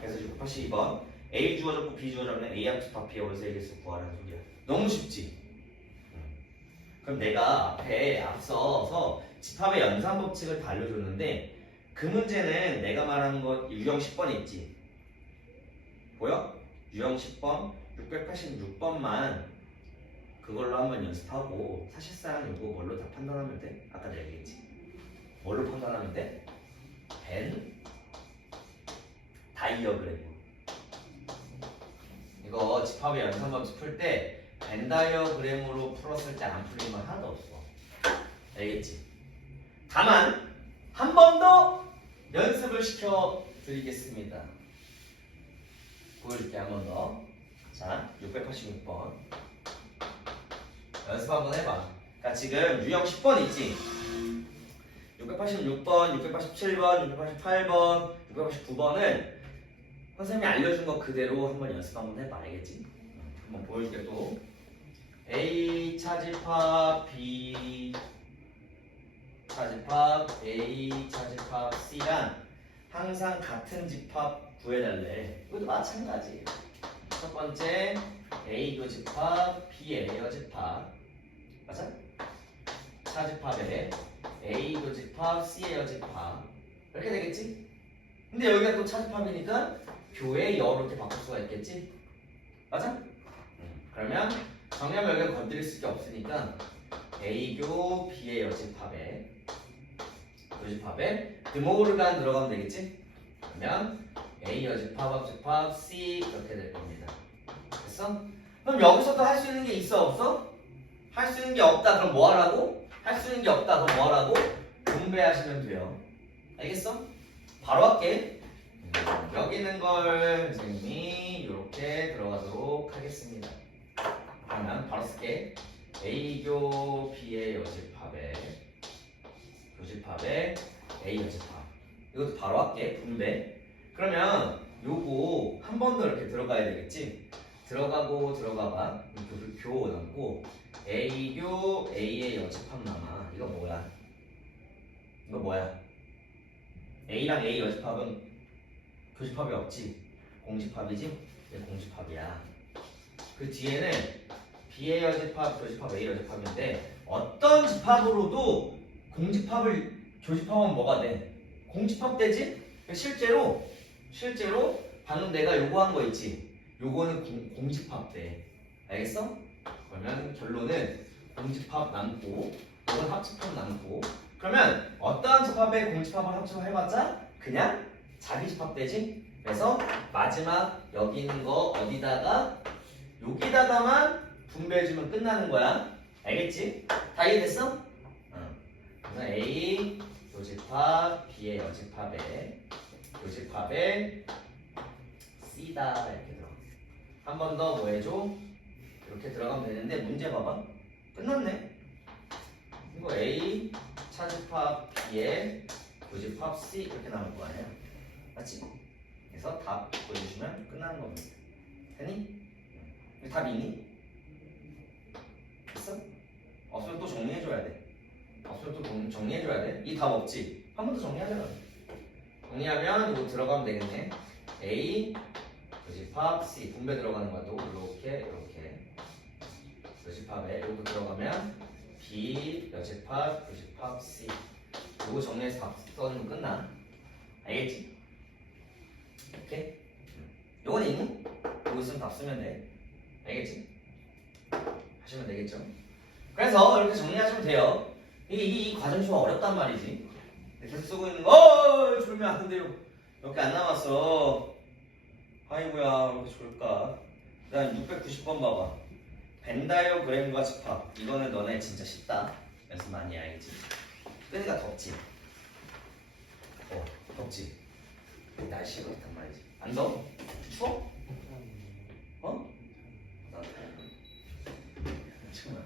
그래서 682번 A 주어졌고 B 주어졌는 A 합집합 B의 월세의 개수 구하라는 소리야. 너무 쉽지? 그럼 내가 앞에 앞서서 집합의 연산 법칙을 다 알려줬는데 그 문제는 내가 말하는 것 유형 10번 있지? 보여? 유형 10번 686번만 그걸로 한번 연습하고 사실상 이거 뭘로 다 판단하면 돼? 아까 내가 얘기했지? 뭘로 판단하면 돼? 벤 다이어그램. 이거 집합의 연산 법칙 풀 때 벤 다이어그램으로 풀었을 때 안 풀린 건 하나도 없어. 알겠지? 다만 한 번 더 연습을 시켜 드리겠습니다. 보여줄게 한 번 더. 자, 686번 연습 한번 해봐. 그러니까 지금 유형 10번 있지? 686번, 687번, 688번, 689번은 선생님이 알려준 거 그대로 한번 연습 한번 해봐. 알겠지? 한번 보여줄게 또. A 차집합 B 차집합 A 차집합 C랑 항상 같은 집합 구해달래. 이것도 마찬가지예요. 첫 번째 A 교집합 B의 여집합 맞아? 차집합에 A 교집합 C의 여집합 이렇게 되겠지? 근데 여기가 또 차집합이니까 교의 여로 이렇게 바꿀 수가 있겠지? 맞아? 그러면 정리하면 여기는 건드릴 수가 없으니까 A교 B의 여집합에 교집합에 드모르간 들어가면 되겠지? 그러면 A 여집합 합집합 C 이렇게 될 겁니다. 됐어? 그럼 여기서도 할 수 있는 게 있어 없어? 할 수 있는 게 없다 그럼 뭐 하라고? 할 수 있는 게 없다 그럼 뭐 하라고? 분배하시면 돼요. 알겠어? 바로 할게. 여기 있는 걸 선생님이 이렇게 들어가도록 하겠습니다. 그러면 바로 쓸게. A교 B의 여집합에 교집합에 A 여집합. 이것도 바로 할게. 분배. 그러면 요거 한 번 더 이렇게 들어가야 되겠지? 들어가고 들어가봐. 교 남고 A교 A의 여집합 남아. 이거 뭐야? 이거 뭐야? A랑 A 여집합은 교집합이 없지? 공집합이지? 이게 공집합이야. 그 뒤에는 B의 여집합, 교집합, A 여집합인데 어떤 집합으로도 공집합을 교집합하면 뭐가 돼? 공집합 되지? 실제로 방금 내가 요거 한 거 있지? 요거는 공집합 돼. 알겠어? 그러면 결론은 공집합 남고 요건 합집합 남고 그러면 어떠한 집합에 공집합을 합집해봤자 그냥 자기 집합 되지? 그래서 마지막 여기 있는 거 어디다가 여기다가만 분배해주면 끝나는 거야. 알겠지? 다 이해됐어? 그래서 A 교집합 B의 여집합에 교집합에 C다 이렇게 들어가. 한 번 더 뭐 해줘? 이렇게 들어가면 되는데 문제 봐봐. 끝났네. 이거 A 차집합 B에 교집합 C 이렇게 나올 거 아니야. 맞지? 그래서 답 보여주시면 끝나는 겁니다. 되니? 답이니? 됐어? 없으면 또 정리해줘야 돼. 없으면 또 정리해줘야 돼. 이 답 없지? 한 번 더 정리하자. 정리하면 이거 들어가면 되겠네. A 교집합 C 분배 들어가는 것도 이렇게 교집합에 이것도 들어가면 B 여집합 교집합 C 이거 정리해서 답 써주면 끝나. 알겠지? 오케이? 요건 있니? 요거 있으면 답 쓰면 돼. 알겠지? 하시면 되겠죠? 그래서 이렇게 정리하시면 돼요. 이 과정이 좀 어렵단 말이지. 계속 쓰고 있는 거, 졸면 안 돼요. 몇 개 안 남았어. 아이고야, 왜 이렇게 좋을까? 그 다음 690번 봐봐. 벤다이어그램과 집합. 이거는 너네 진짜 쉽다. 연습 많이 해야겠지. 끄니까 덥지? 덥지? 날씨가 그렇단 말이지. 안 더워? 추워? 어? 정말.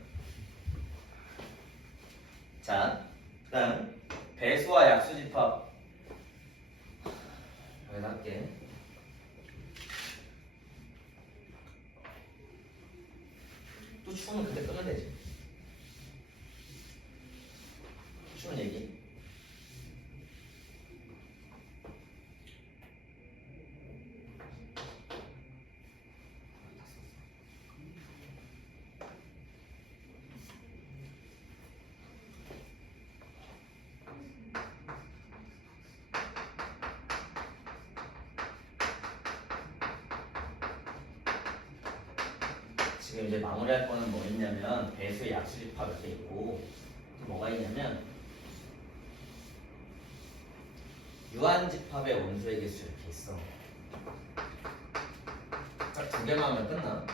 자, 그 다음 배수와 약수집합. 여기다 할게. 또 추우면 그때 끄면 되지. 추운 얘기. 지금 이제 마무리할 거는 뭐 있냐면 배수의 약수집합 이렇게 있고 뭐가 있냐면 유한집합의 원소의 개수 이렇게 있어. 딱 두 개만 하면 끝나.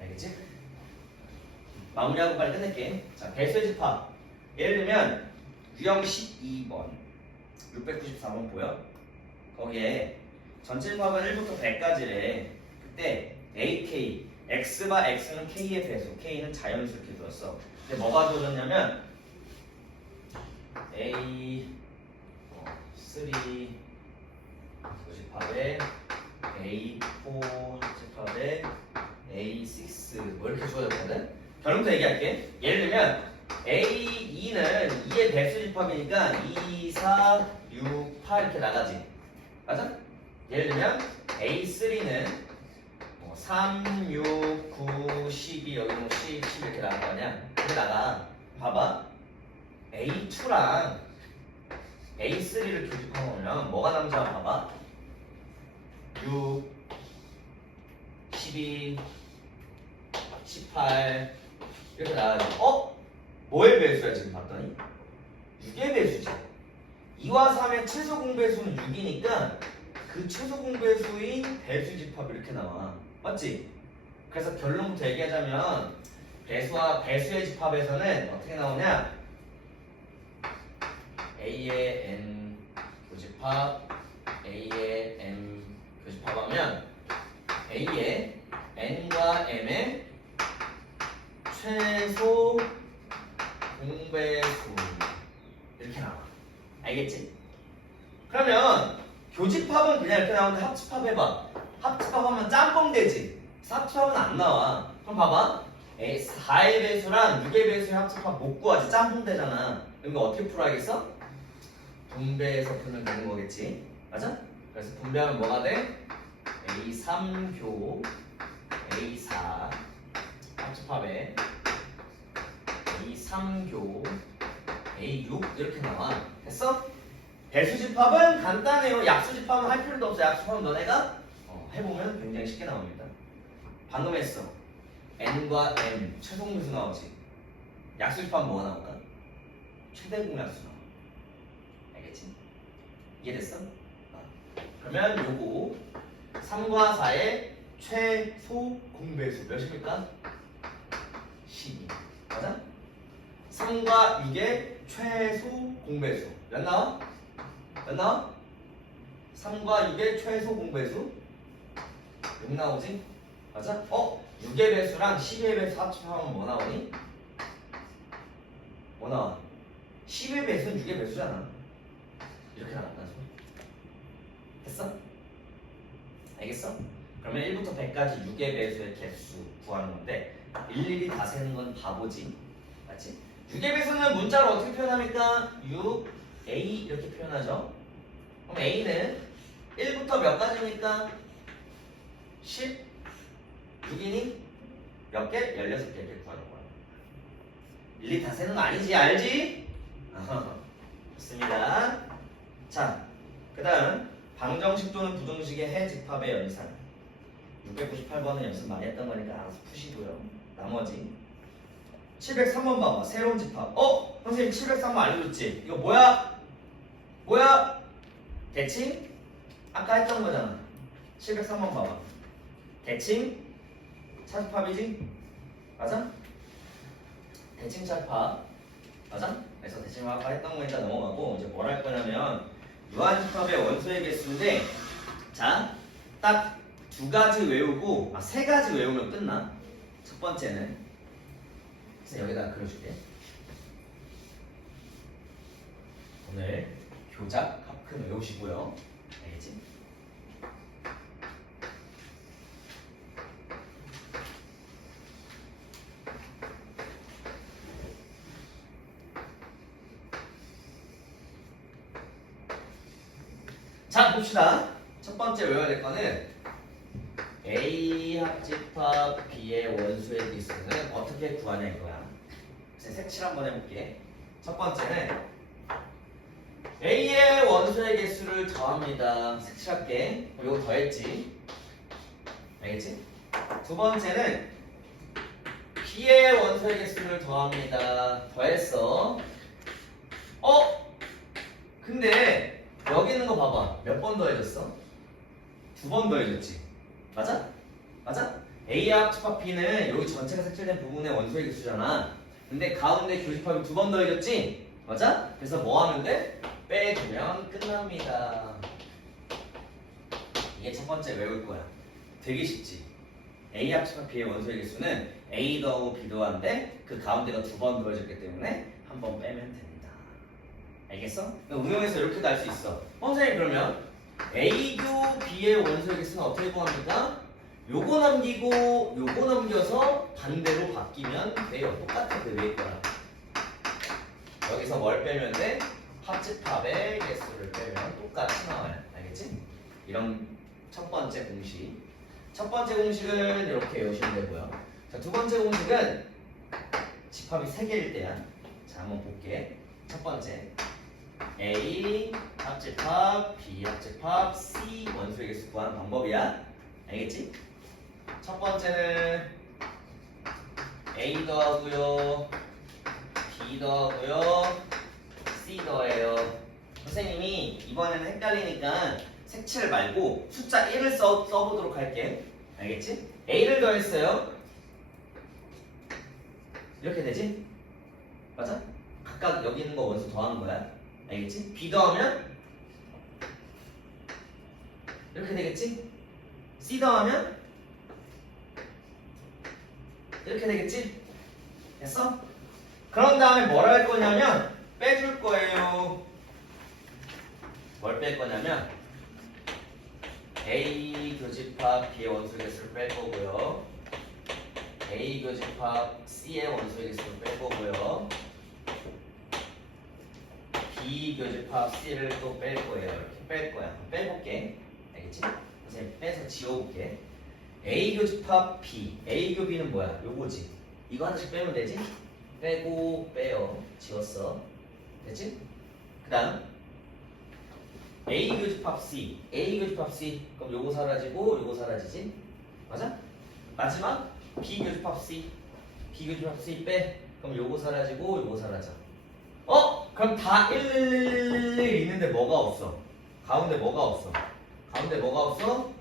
알겠지? 마무리하고 빨리 끝낼게. 자, 배수의 집합. 예를 들면 유형 12번 694번 보여? 거기에 전체 집합은 1부터 100까지래. 그때 AK X바 X는 K의 배수, K는 자연수 이렇게 줬어. 근데 뭐가 주어졌냐면 A 3 집합에 A4 집합에 A6 뭐 이렇게 주어졌거든? 결론부터 얘기할게. 예를 들면 A2는 2의 배수 집합이니까 2, 4, 6, 8 이렇게 나가지. 맞아? 예를 들면 A3는 3, 6, 9, 12 여기 뭐 10, 10 이렇게 나갈 거 아니야? 근데 나가. 봐봐. A2랑 A3를 교집합하면 뭐가 남는지 한번 봐봐. 6, 12, 18 이렇게 나가지. 뭐의 배수야 지금 봤더니? 6의 배수지. 2와 3의 최소 공배수는 6이니까 그 최소 공배수인 배수집합 이렇게 나와. 맞지? 그래서 결론부터 얘기하자면 배수와 배수의 집합에서는 어떻게 나오냐? A의 N 교집합 A의 M 교집합하면 A의 N과 M의 최소 공배수 이렇게 나와. 알겠지? 그러면 교집합은 그냥 이렇게 나오는데 합집합 해봐. 합집합하면 짬뽕 되지. 합집합은 안 나와. 그럼 봐봐. 4의 배수랑 6의 배수의 합집합 못 구하지. 짬뽕 되잖아. 그러면 어떻게 풀어야겠어? 분배해서 풀면 되는 거겠지. 맞아? 그래서 분배하면 뭐가 돼? A3교 A4 합집합에 A3교 A6 이렇게 나와. 됐어? 배수집합은 간단해요. 약수집합은 할 필요도 없어. 약수집합은 너네가 해보면 굉장히 쉽게 나옵니다. 방금 했어. N과 M 최소공배수 나오지. 약수집합은 뭐가 나올까? 최대공약수 나와. 알겠지? 이해됐어? 그러면 요거 3과 4의 최소 공배수 몇입니까? 12. 맞아? 3과 6의 최소 공배수 몇 나와? 몇 나와? 3과 6의 최소 공배수 6 나오지? 맞아? 6의 배수랑 12의 배수 합치면 뭐 나오니? 뭐 나와? 10의 배수는 6의 배수잖아. 이렇게 나왔다. 됐어? 알겠어? 그러면 1부터 100까지 6의 배수의 개수 구하는 건데 일일이 다 세는 건 바보지. 맞지? 6의 배수는 문자로 어떻게 표현합니까? 6, A 이렇게 표현하죠. 그럼 A는 1부터 몇 가지입니까? 10, 6이니 몇 개? 16개 이렇게 구하는 거야. 일일이 다 세는 거 아니지? 알지? 좋습니다. 자, 그 다음 방정식 또는 부등식의 해집합의 연산 698번은 연습 많이 했던 거니까 알아서 푸시고요. 나머지 703번 봐봐. 새로운 집합. 선생님 703번 알려줬지? 이거 뭐야? 뭐야? 대칭? 아까 했던 거잖아. 703번 봐봐. 대칭? 차집합이지? 맞아? 대칭 차집합. 맞아? 그래서 대칭 아까 했던 거니까 넘어가고 이제 뭘 할 거냐면 유한집합의 원소의 개수인데 자, 딱 두 가지 외우고 세 가지 외우면 끝나. 첫 번째는 그래서 여기다가 그려줄게. 오늘 교작 합큰 외우시고요. 알겠지? 자, 봅시다. 첫 번째 외워야 될 거는 A 합집합 B의 원소의 개수는 어떻게 구하냐 이거야. 그래서 색칠 한번 해볼게. 첫 번째는 A의 원소의 개수를 더합니다. 색칠할게. 이거 더했지. 알겠지? 두 번째는 B의 원소의 개수를 더합니다. 더했어. 근데 여기 있는 거 봐봐. 몇 번 더해졌어? 2번 더해졌지. 맞아? 맞아? A 합집합 B는 여기 전체가 색칠된 부분의 원소의 개수잖아. 근데 가운데 교집합이 2번 더해졌지? 맞아? 그래서 뭐 하면 돼? 빼주면 끝납니다. 이게 첫 번째 외울 거야. 되게 쉽지? A 합집합 B의 원소의 개수는 A 더하고 B 더한데 그 가운데가 2번 더해졌기 때문에 한 번 빼면 됩니다. 알겠어? 응용해서 이렇게도 알 수 있어. 선생님 그러면 A교 B의 원소의 개수는 어떻게 구합니까? 요거 넘기고 요거 넘겨서 반대로 바뀌면 돼요. 똑같아 그 위에 거랑. 여기서 뭘 빼면 돼? 합집합의 개수를 빼면 똑같이 나와요. 알겠지? 이런 첫 번째 공식. 첫 번째 공식은 이렇게 외우시면 되고요. 자, 두 번째 공식은 집합이 3개일 때야. 자, 한번 볼게. 첫 번째 A 합집합, B 합집합, C 원소의 개수 구하는 방법이야. 알겠지? 첫 번째는 A 더하고요, B 더하고요, C 더해요. 선생님이 이번에는 헷갈리니까 색칠 말고 숫자 1을 써보도록 할게. 알겠지? A를 더했어요. 이렇게 되지? 맞아? 각각 여기 있는 거 원수 더하는 거야. 알겠지? B 더하면 이렇게 되겠지? C 더하면 이렇게 되겠지? 됐어? 그런 다음에 뭘 할 거냐면 빼줄 거예요. 뭘 뺄 거냐면 A 교집합 B의 원소의 개수를 뺄 거고요. A 교집합 C의 원소의 개수를 뺄 거고요. B 교집합 C를 또 뺄 거예요. 이렇게 뺄 거야. 빼볼게. 알겠지? 선생님 빼서 지워볼게. A 교집합 B. A 교 B는 뭐야? 요거지. 이거 하나씩 빼면 되지? 빼고 빼요. 지웠어. 됐지? 그 다음 A 교집합 C. A 교집합 C. 그럼 요거 사라지고 요거 사라지지? 맞아? 마지막 B 교집합 C. B 교집합 C 빼. 그럼 요거 사라지고 요거 사라져. 그럼 다 111 있는데 뭐가 없어? 가운데 뭐가 없어? 가운데 뭐가 없어?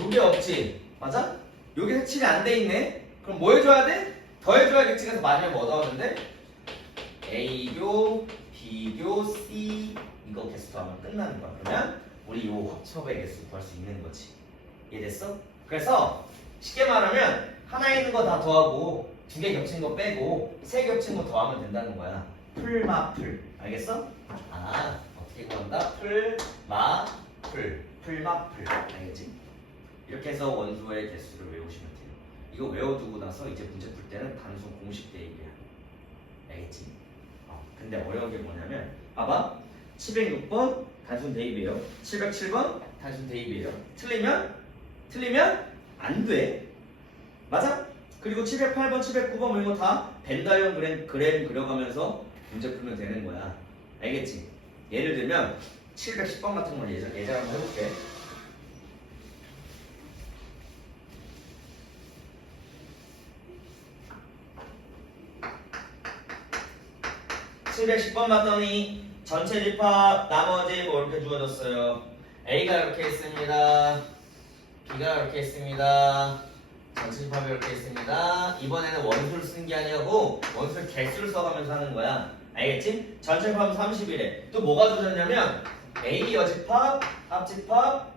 요게 없지. 맞아? 요게 색칠이 안 돼 있네. 그럼 뭐 해줘야 돼? 더 해줘야겠지. 그래서 마지막에 뭐 더하면 돼? A교, B교, C 이거 개수 더하면 끝나는 거야. 그러면 우리 요 합첩의 개수 구할 수 있는 거지. 이해됐어? 그래서 쉽게 말하면 하나에 있는 거 다 더하고 두 개 겹친 거 빼고 세 겹친 거 더하면 된다는 거야. 풀마풀. 알겠어? 아, 어떻게 구한다? 풀마풀. 풀마풀. 알겠지? 이렇게 해서 원소의 개수를 외우시면 돼요. 이거 외워두고 나서 이제 문제 풀 때는 단순 공식 대입이야. 알겠지? 근데 어려운 게 뭐냐면 봐봐. 706번 단순 대입이에요. 707번 단순 대입이에요. 틀리면 안 돼. 맞아? 그리고 708번, 709번 뭐 이런 거 다 벤다이언 그램 그려가면서 문제 풀면 되는 거야. 알겠지? 예를 들면 710번 같은 건 예전 한번 해볼게. (710번) 봤더니 전체 집합 나머지 뭐 이렇게 주어졌어요. A가 이렇게 있습니다. B가 이렇게 있습니다. 전체 집합이 이렇게 있습니다. 이번에는 원수를 쓴 게 아니고 원수를 개수를 써가면서 하는 거야. 알겠지? 전체 집합은 30이래. 또 뭐가 주어졌냐면 A 여집합, 합집합,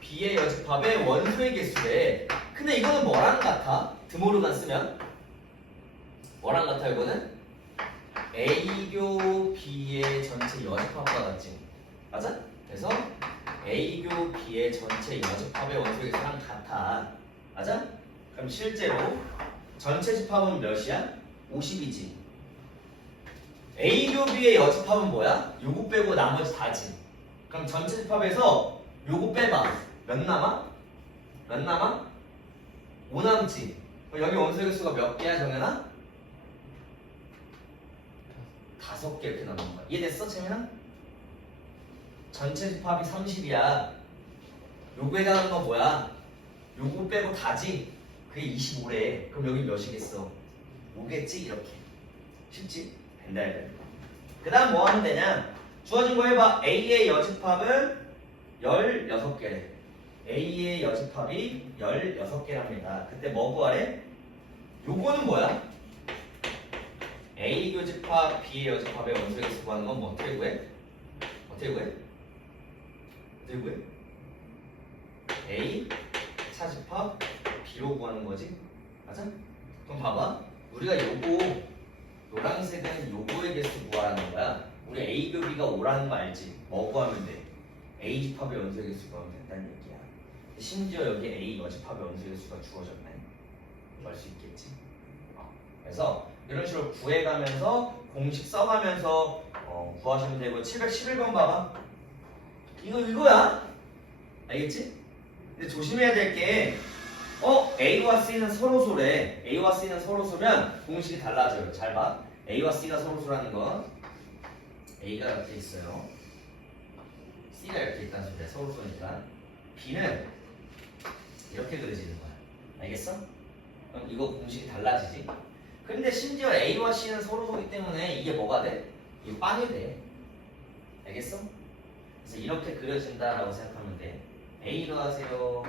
B의 여집합의 원소의 개수래. 근데 이거는 뭐랑 같아? 드모르간 쓰면 뭐랑 같아 이거는? A교 B의 전체 여집합과 같지. 맞아? 그래서 A교 B의 전체 여집합의 원소의 개수랑 같아. 맞아? 그럼 실제로 전체 집합은 몇이야? 50이지. A교 B의 여집합은 뭐야? 요거 빼고 나머지 다지. 그럼 전체 집합에서 요거 빼봐. 몇 남아? 5 남지. 그럼 여기 원소의 개수가 몇 개야 정연아? 5개 이렇게 남는 거야. 이해됐어 재민아? 전체 집합이 30이야. 요거에 해당하는 건 뭐야? 요거 빼고 다지? 그게 25래. 그럼 여기 몇이겠어? 5겠지? 이렇게. 쉽지? 벤다이언. 그 다음 뭐 하면 되냐? 주어진 거 해봐. A의 여집합은 16개래. A의 여집합이 16개랍니다. 그때 뭐 구하래? 요거는 뭐야? A 교집합, B의 여집합의 원소의 개수 구하는 건 뭐 어떻게 구해? A 차집합 B로 구하는 거지? 맞아? 그럼 봐봐. 우리가 요거 노란색은 요거의 개수 구하라는 거야. 우리 A 교 B가 5라는 거 알지? 뭐 구하면 돼? A 집합의 원소의 개수 구하면 된다는 얘기야. 심지어 여기 A 여집합의 원소의 개수가 주어졌네. 구할 수 있겠지? 그래서 이런 식으로 구해가면서 공식 써가면서 구하시면 되고 711번 봐봐. 이거야. 알겠지? 근데 조심해야 될 게 A와 C는 서로소래. A와 C는 서로소면 공식이 달라져요. 잘 봐. A와 C가 서로소라는 건 A가 이렇게 있어요. C가 이렇게 있다는 소리야. 서로소니까. B는 이렇게 그려지는 거야. 알겠어? 그럼 이거 공식이 달라지지? 근데 심지어 A와 C는 서로소기 때문에 이게 뭐가 돼? 이게 빵이 돼. 알겠어? 그래서 이렇게 그려진다라고 생각하면 돼. A도 하세요.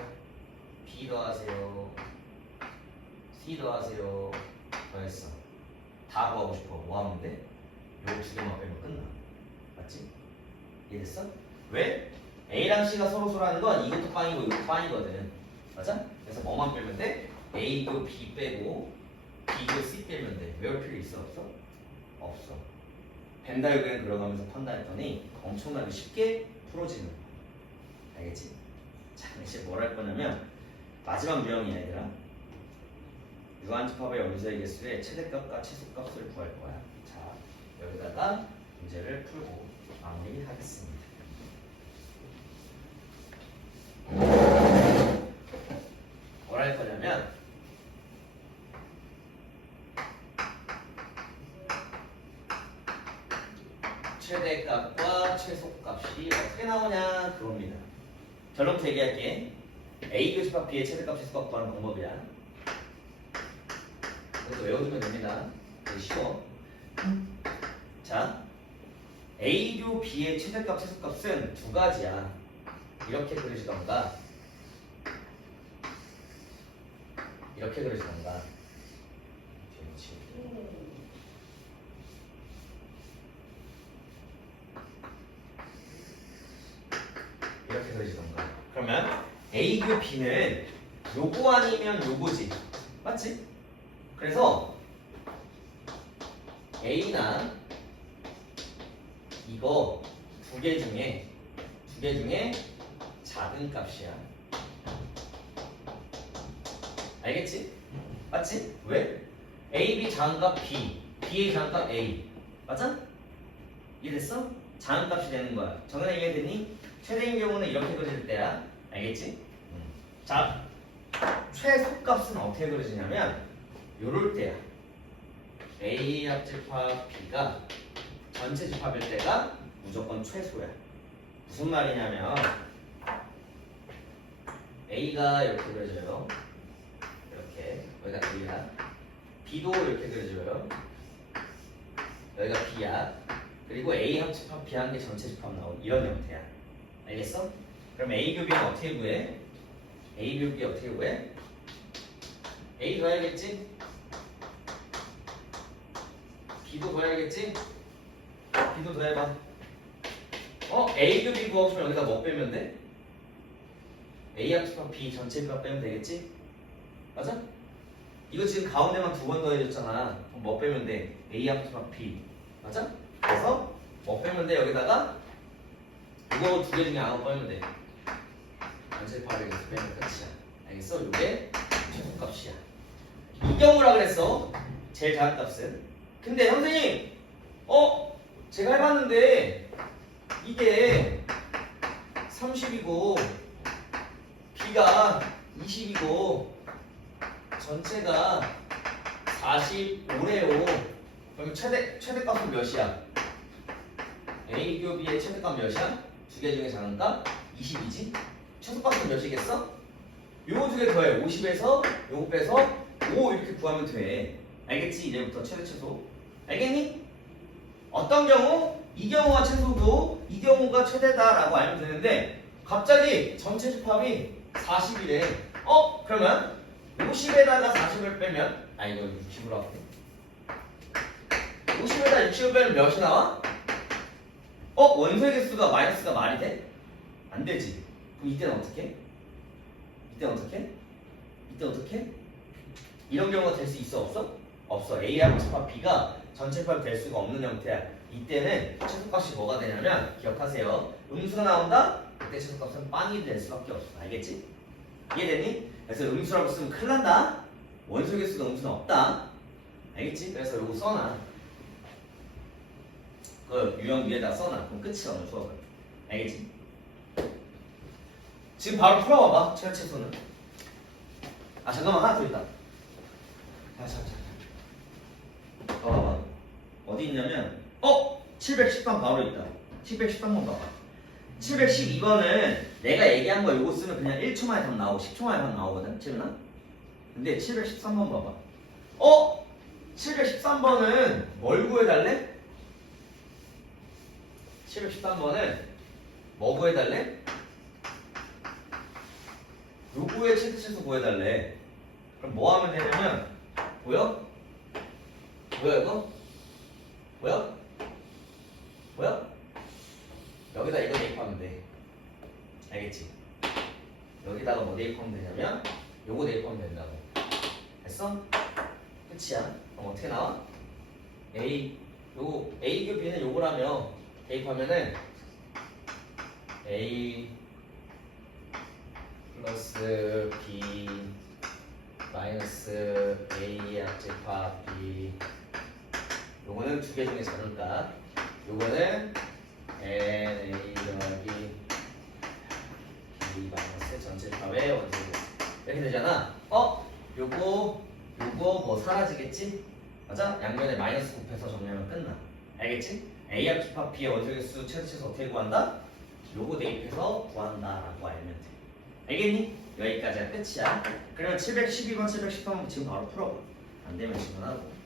B도 하세요. C도 하세요. 더했어. 다 구하고 싶어. 뭐 하면 돼? 요거 두 개만 빼면 끝나. 맞지? 이해됐어? 왜? A랑 C가 서로소라는 건 이것도 빵이고 이것도 빵이거든. 맞아? 그래서 뭐만 빼면 돼? A도 B 빼고 B도 C 빼면 돼. 외울 필요 있어 없어? 없어. 벤다이어그램 들어가면서 판단했더니 엄청나게 쉽게 풀어지는 거야. 알겠지? 자, 이제 뭘 할 거냐면 마지막 유형이야 얘들아. 유한집합의 원소의 개수의 최대값과 최소값을 구할 거야. 자, 여기다가 문제를 풀고 마무리하겠습니다. 뭘 할 거냐면 최대값과 최소값이 어떻게 나오냐 그겁니다. 결론부터 얘기할게. A 교집합 B의 최대값 최소값 구하는 방법이야. 이것도 외워두면 됩니다. 되게 쉬워. 자, A교 B의 최대값 최소값은 두 가지야. 이렇게 그려지던가 이렇게 그려지던가. 이렇게 그려지던가. 그러면 A 교 B는 요거 아니면 요거지. 맞지? 그래서 A나 이거 두 개 중에 작은 값이야. 알겠지? 맞지? 왜? A, B 작은 값 B, B의 작은 값 A. 맞아? 이해됐어? 작은 값이 되는 거야. 정연아 이해되니? 최대인 경우는 이렇게 그려질 때야. 알겠지? 자, 최소값은 어떻게 그려지냐면 요럴 때야. A 합집합 B가 전체 집합일 때가 무조건 최소야. 무슨 말이냐면 A가 이렇게 그려져요. 이렇게 여기가 A야. B도 이렇게 그려져요. 여기가 B야. 그리고 A 합집합 B 한 개 전체 집합 나오는 이런 형태야. 알겠어? 그럼 A 교비는 어떻게 구해? A 교비 어떻게 구해? A 더해야겠지? B도 더해야겠지? B도 더해봐. A 교비 구하고 싶으면 여기다 뭐 빼면 돼? A 합집합 B 전체 값 빼면 되겠지? 맞아? 이거 지금 가운데만 두 번 더해줬잖아. 그럼 뭐 빼면 돼? A 합집합 B. 맞아? 그래서 뭐 빼면 돼? 여기다가 이거 두 개 중에 아무 빼면 돼. 전체 집합을 여기서 빼면 끝이야. 알겠어? 이게 최소값이야. 이 경우라 그랬어. 제일 작은 값은. 근데 선생님, 제가 해봤는데 이게 30이고 B가 20이고 전체가 45래요. 그럼 최대값은 몇이야? A 교 B의 최대값 몇이야? 두 개 중에 작은 값 20이지? 최소값은 몇이겠어? 요거 두 개 더해. 50에서 요거 빼서 5 이렇게 구하면 돼. 알겠지? 이제부터 최소. 알겠니? 어떤 경우? 이 경우가 최소고 이 경우가 최대다라고 알면 되는데 갑자기 전체 집합이 40이래. 그러면 50에다가 40을 빼면 이거 60으로 할게. 50에다 60을 빼면 몇이 나와? 원소의 개수가 마이너스가 말이 돼? 안 되지. 그럼 이때는 어떻게? 이때 어떻게? 이런 경우가 될 수 있어 없어? 없어. A하고 집합 B가 전체 집합이 될 수가 없는 형태야. 이때는 최소값이 뭐가 되냐면 기억하세요. 음수가 나온다? 그때 최소값은 빵이 될 수밖에 없어. 알겠지? 이해됐니? 그래서 음수라고 쓰면 큰일 난다. 원소의 개수가 음수는 없다. 알겠지? 그래서 요거 써놔. 그 유형 위에다 써놔. 그럼 끝이야 오늘 수업은. 알겠지? 지금 바로 풀어봐봐. 최소는. 잠깐만 하나 더 있다. 자. 봐봐. 어디 있냐면 713번 바로 있다. 713번 봐봐. 712번은 내가 얘기한 거 요거 쓰면 그냥 1초 만에 답 나오고 10초 만에 답 나오거든. 재민아? 근데 713번 봐봐. 713번은 뭘 구해달래? 713번은 뭐 구해달래? 요거의 최대치수 구해달래. 그럼 뭐 하면 되냐면 보여? 이거? 보여? 여기다 이거 대입하면 돼. 알겠지? 여기다가 뭐 대입하면 되냐면 요거 대입하면 된다고. 됐어? 끝이야. 그럼 어떻게 나와? A 교 B는 요거라며 대입하면은 A 플러스 B 마이너스 A 합집합 B. 요거는 두 개 중에 작을까? 요거는 NA 더하기 B 마이너스 전체 합의 원소개수 이렇게 되잖아. 요거 뭐 사라지겠지? 맞아? 양면에 마이너스 곱해서 정리하면 끝나. 알겠지? A 합집합 B의 원소개수 최대치수 어떻게 구한다? 요거 대입해서 구한다라고 알면 돼. 알겠니? 여기까지가 끝이야. 그러면 712번, 713번 지금 바로 풀어봐. 안 되면 질문하고.